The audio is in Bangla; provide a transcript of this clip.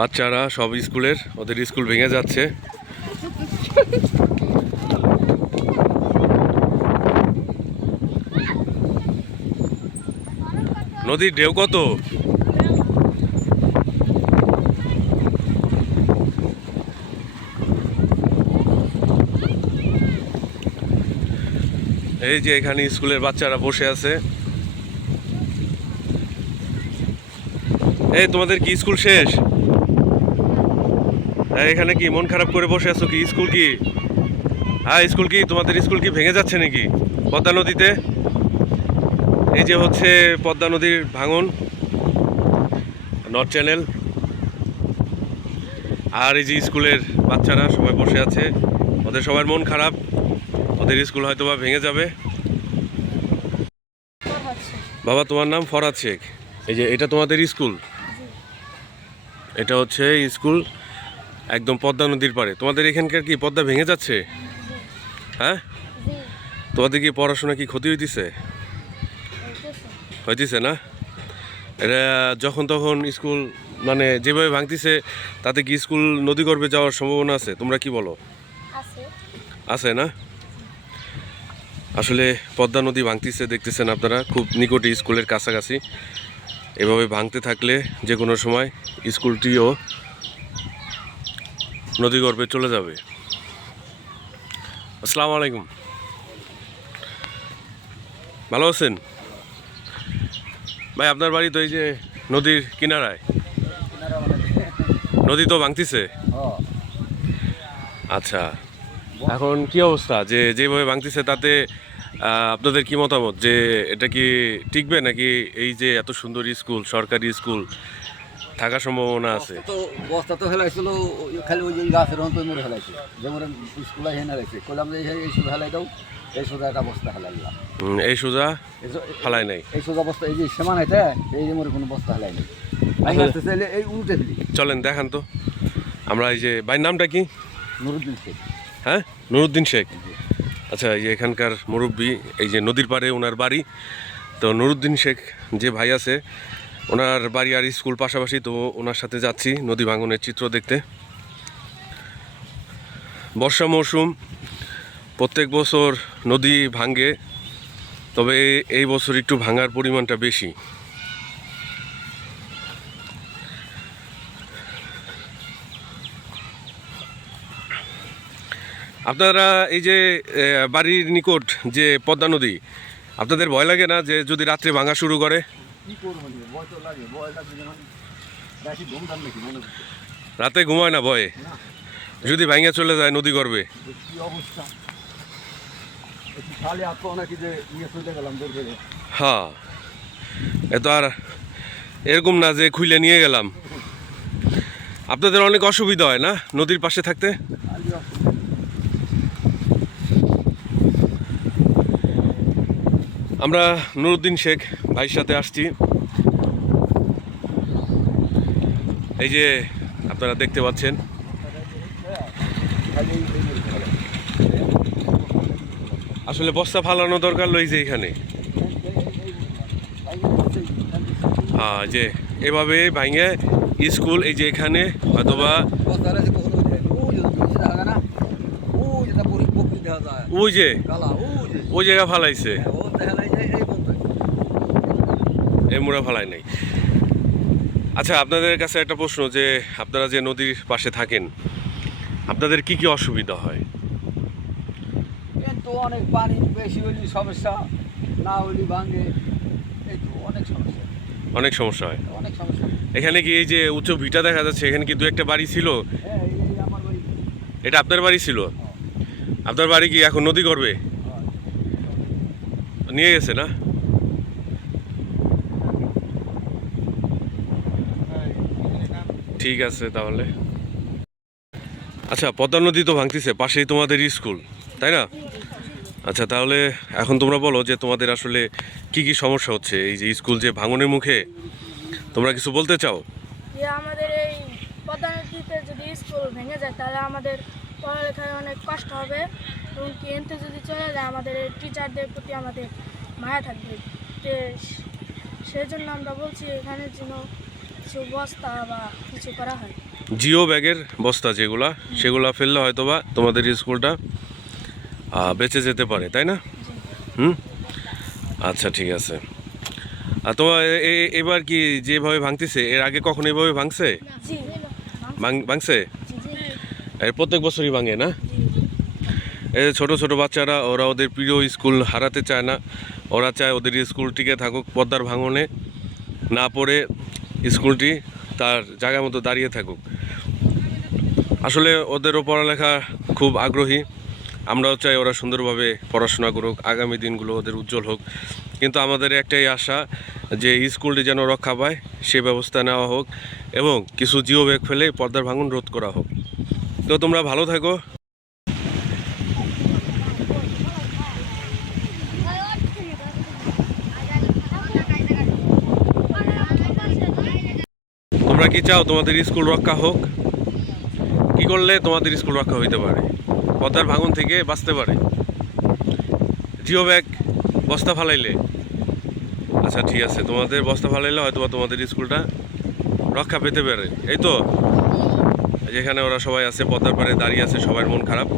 বাচ্চারা সব স্কুলের ওদের স্কুল ভেঙে যাচ্ছে। নদীর ঢেউ কত! এই যে এখানে স্কুলের বাচ্চারা বসে আছে। এই তোমাদের কি স্কুল শেষ? এখানে কি মন খারাপ করে বসে আছো? কি স্কুল কি? হ্যাঁ, স্কুল কি তোমাদের স্কুল কি ভেঙে যাচ্ছে নাকি পদ্মা নদীতে? এই যে হচ্ছে পদ্মা নদীর ভাঙন, নর্থ চ্যানেল। আর এই যে স্কুলের বাচ্চারা সবাই বসে আছে, ওদের সবার মন খারাপ, ওদের স্কুল হয়তো বা ভেঙে যাবে। বাবা, তোমার নাম ফরহাদ শেখ। এই যে এটা তোমাদের স্কুল, এটা হচ্ছে স্কুল একদম পদ্মা নদীর পাড়ে। তোমাদের এখানকার কি পদ্মা ভেঙে যাচ্ছে? হ্যাঁ, তোমাদের কি পড়াশোনা কি ক্ষতি হইতেছে? হইতেছে না? এটা যখন তখন স্কুল মানে যেভাবে ভাঙতেছে, তাতে কি স্কুল নদীগর্ভে যাওয়ার সম্ভাবনা আছে? তোমরা কি বলো? আছে না? আসলে পদ্মা নদী ভাঙতেছে, দেখতেছেন আপনারা, খুব নিকটে স্কুলের কাছাকাছি। এভাবে ভাঙতে থাকলে যে কোনো সময় স্কুলটিও নদীগর্ভে চলে যাবে। আসসালামু আলাইকুম, ভালো আছেন ভাই? আপনার বাড়ি তো এই যে নদীর কিনারায়, নদী তো ভাঙতিছে। আচ্ছা, এখন কি অবস্থা যে যেভাবে ভাঙতিছে, তাতে আপনাদের কি মতামত যে এটা কি টিকবে নাকি এই যে এত সুন্দর স্কুল, সরকারি স্কুল থাকার সম্ভাবনা আছে? বস্তা তো ফেলাইছিল, খালি ওই যে গাছের অন্তর মেরে ফেলাইছে, যেমন স্কুলে হেনে ফেলাইছে। কইলাম যে এই সোজা ফেলাই দাও, এই সোজা একটা বস্তা ফেলাই দিলাম। এই সোজা ফেলাই নাই, এই সোজা বস্তা, এই যে সীমানাইতে এই যে মরে কোনো বস্তা ফেলাই নেই। এই উল্টে ফেলি। চলেন দেখান তো আমরা। এই যে ভাইয়ের নামটা কি? নুরুদ্দিন শেখ। হ্যাঁ, নুরুদ্দিন শেখ। আচ্ছা, এই যে এখানকার মুরব্বী, এই যে নদীর পাড়ে ওনার বাড়ি। তো নুরুদ্দিন শেখ যে ভাই আছে, ওনার বাড়ি আর স্কুল পাশাপাশি। তো ওনার সাথে যাচ্ছি নদী ভাঙনের চিত্র দেখতে। বর্ষা মৌসুম, প্রত্যেক বছর নদী ভাঙে, তবে এই বছর একটু ভাঙার পরিমাণটা বেশি। আপনারা এই যে বাড়ির নিকট যে পদ্মা নদী, আপনাদের ভয় লাগে না যে যদি রাত্রে ভাঙা শুরু করে? রাতে ঘুমায় না ভয়ে? যদি ভাঙা চলে যায় নদী গর্ভে? হ্যাঁ, এত আর এরকম না যে খুলে নিয়ে গেলাম। আপনাদের অনেক অসুবিধা হয় না নদীর পাশে থাকতে? আমরা নুরুদ্দিন শেখ ভাইয়ের সাথে আসছি। এই যে আপনারা দেখতে পাচ্ছেন, আসলে বস্তা ফালানো দরকার লই যে এখানে। হ্যাঁ, যে এভাবে ভাঙে স্কুল, এই যে এখানে হয়তোবা ওই যে ওই জায়গা ফালাইছে, এই মোড়া ফালাই নাই। আচ্ছা, আপনাদের কাছে একটা প্রশ্ন, যে আপনারা যে নদীর পাশে থাকেন, আপনাদের কি কি অসুবিধা হয়? তো অনেক পানি বেশি হলে সমস্যা, না হলে ভাঙে, এই তো অনেক সমস্যা। অনেক সমস্যা হয়। অনেক সমস্যা। এখানে কি এই যে উঁচু ভিটা দেখা যাচ্ছে, এখানে কি দু একটা বাড়ি ছিল? হ্যাঁ, এই আমার বাড়ি। এটা আপনার বাড়ি ছিল? আপনার বাড়ি কি এখন নদী করবে? নিয়ে গেছে না? ঠিক আছে তাহলে। আচ্ছা, পদ্মা নদী তো ভাঙতেছে, পাশেই তোমাদের স্কুল, তাই না? আচ্ছা, তাহলে এখন তোমরা বলো যে তোমাদের আসলে কি কি সমস্যা হচ্ছে এই যে স্কুল যে ভাঙনের মুখে, তোমরা কিছু বলতে চাও? যে আমাদের এই পদ্মা নদীতে যদি স্কুল ভেঙে যায়, তাহলে আমাদের পড়ালেখায় অনেক কষ্ট হবে, এবং এনতে যদি চলে যায় আমাদের টিচারদের প্রতি আমাদের মায়া থাকবে। সেজন্য আমরা বলছি এখানে যেন কিছু বস্তা বা কিছু করা হয়। জিও ব্যাগের বস্তা যেগুলা সেগুলা ফেললে হয়তো বা তোমাদের স্কুলটা বেঁচে যেতে পারে, তাই না? জি হুম, আচ্ছা ঠিক আছে। আর তোমার এবার কি যেভাবে ভাঙতেছে এর আগে কখনো এভাবে ভাঙছে? জি ভাঙছে? জি জি এর প্রত্যেক বছরই ভাঙে না? এই যে ছোট ছোট বাচ্চারা ওরা ওদের প্রিয় স্কুল হারাতে চায় না, ওরা চায় ওদের স্কুল টিকে থাকুক, পদ্মার ভাঙনে না পড়ে স্কুলটি তার জায়গা মতো দাঁড়িয়ে থাকুক। আসলে ওদেরও পড়ালেখা খুব আগ্রহী, আমরাও চাই ওরা সুন্দরভাবে পড়াশোনা করুক, আগামী দিনগুলো ওদের উজ্জ্বল হোক। কিন্তু আমাদের একটাই আশা যে স্কুলটি যেন রক্ষা পায় সে ব্যবস্থা নেওয়া হোক এবং কিছু জিও ব্যাগ ফেলে পর্দার ভাঙন রোধ করা হোক। তো তোমরা ভালো থাকো। তোমরা কি চাও তোমাদের স্কুল রক্ষা হোক? কি করলে তোমাদের স্কুল রক্ষা হইতে পারে, পদ্মার ভাঙন থেকে বাঁচতে পারে? জিও ব্যাগ বস্তা ফালাইলে? আচ্ছা ঠিক আছে, তোমাদের বস্তা ফালাইলে হয়তো বা তোমাদের স্কুলটা রক্ষা পেতে পারে, এই তো। যেখানে ওরা সবাই আছে পদ্মার পাড়ে দাঁড়িয়ে আছে, সবার মন খারাপ।